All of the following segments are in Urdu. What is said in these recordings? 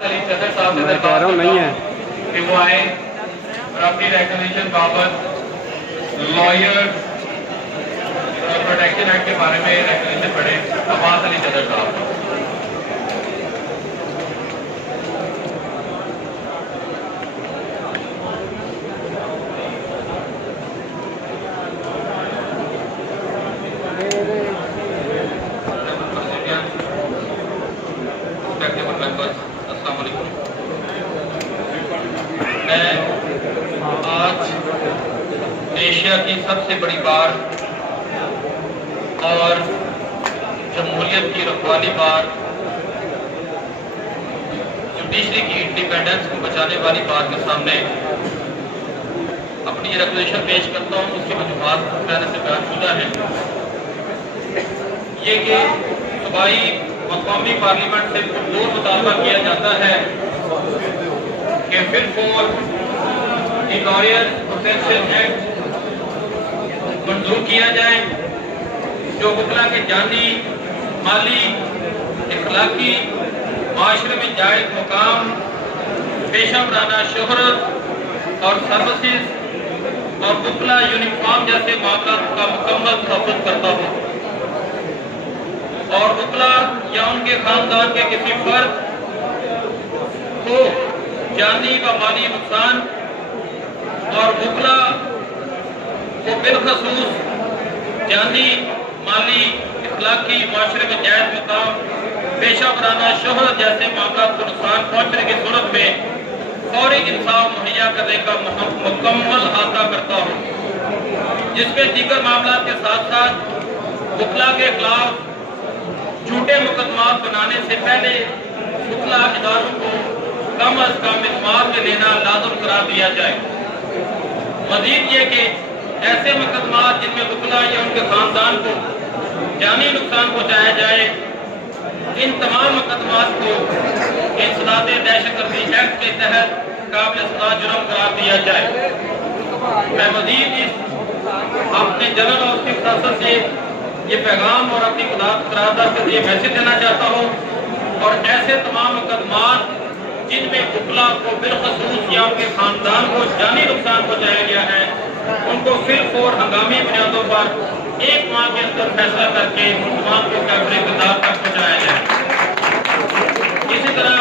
میں کہہ رہا ہوں نہیں ہے کہ وہ آئے اور اپنی ریکگنیشن بابت لائر پروٹیکشن ایکٹ کے بارے میں ریکگنیشن پڑھے عباس علی صدر صاحب. السلام علیکم. میں آج ایشیا کی سب سے بڑی بار اور جمہوریت کی رکھوالی بار، جوڈیشری کی انڈیپینڈنس کو بچانے والی بار کے سامنے اپنی ریکگنیشن پیش کرتا ہوں. اس کی وجوہات پہلے سے بیان شدہ ہیں. یہ کہ صوبائی مقامی پارلیمنٹ سے پرزور مطالبہ کیا جاتا ہے کہ بالفور لائر پروٹیکشن ایکٹ منظور کیا جائے، جو وکلا کے جانی، مالی، اخلاقی، معاشرے میں جائز مقام، پیشہ ورانہ شہرت اور سروسز اور وکلا یونیفارم جیسے معاملات کا مکمل تحفظ کرتا ہو، اور وکلا یا ان کے خاندان کے کسی فرد کو جانی و مالی نقصان اور وکلا کو بالخصوص جانی، مالی، اخلاقی، معاشرے میں جائز مقام، پیشہ ورانہ شہرت جیسے معاملات کو نقصان پہنچنے کی صورت میں فوری انصاف مہیا کرنے کا مکمل احاطہ کرتا ہو، جس میں دیگر معاملات کے ساتھ ساتھ وکلا کے خلاف جھوٹے مقدمات بنانے سے پہلے وکلا اداروں کو کم از کم اعتماد میں لینا لازم قرار دیا جائے. مزید یہ کہ ایسے مقدمات جن میں وکلا یا ان کے خاندان کو جانی نقصان پہنچایا جائے، ان تمام مقدمات کو انسداد دہشت گردی ایکٹ کے تحت قابل سزا جرم قرار دیا جائے. میں مزید اپنے جنرل اور اس کی فراست سے یہ پیغام اور اپنی قرارداد کے لیے میسج دینا چاہتا ہوں، اور ایسے تمام مقدمات جن میں وکلا کو بالخصوص یا ان کے خاندان کو جانی نقصان پہنچایا گیا ہے، ان کو فی الفور ہنگامی بنیادوں پر 1 ماہ کے اندر فیصلہ کر کے ملزمان کو قابل اقتدار تک پہنچایا جائے. اسی طرح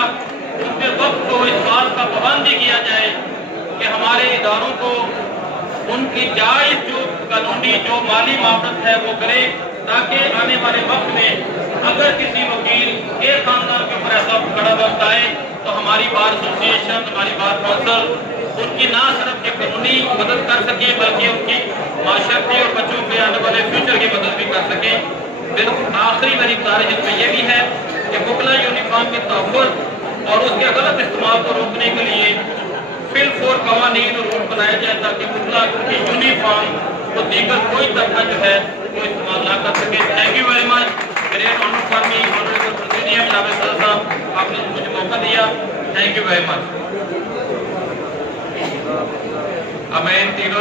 ان کے وقت کو اس بات کا پابند بھی کیا جائے کہ ہمارے اداروں کو ان کی جائز جو قانونی جو مالی معاونت ہے وہ کرے، تاکہ آنے والے وقت میں اگر کسی وکیل کے خاندان کے اوپر ایسا کڑا وقت آئے تو ہماری بار ایسوسی ایشن، ہماری بار کونسل ان کی نہ صرف کے قانونی مدد کر سکے بلکہ ان کی معاشرتی اور بچوں کے آنے والے فیوچر کی مدد بھی کر سکے. آخری میری گزارش اس میں یہ بھی ہے کہ وکلا یونیفارم کے تحفظ اور اس کے غلط استعمال کو روکنے کے لیے فی الفور قوانین اور رول بنایا جائے، تاکہ وکلا کی یونیفارم کو دیگر کوئی طرح جو ہے وہ استعمال نہ کر سکے. Thank you very much. Great honour for me honourable presidium جناب صدر صاحب، آپ نے مجھے موقع دیا. Thank you very much. اب میں ان تینوں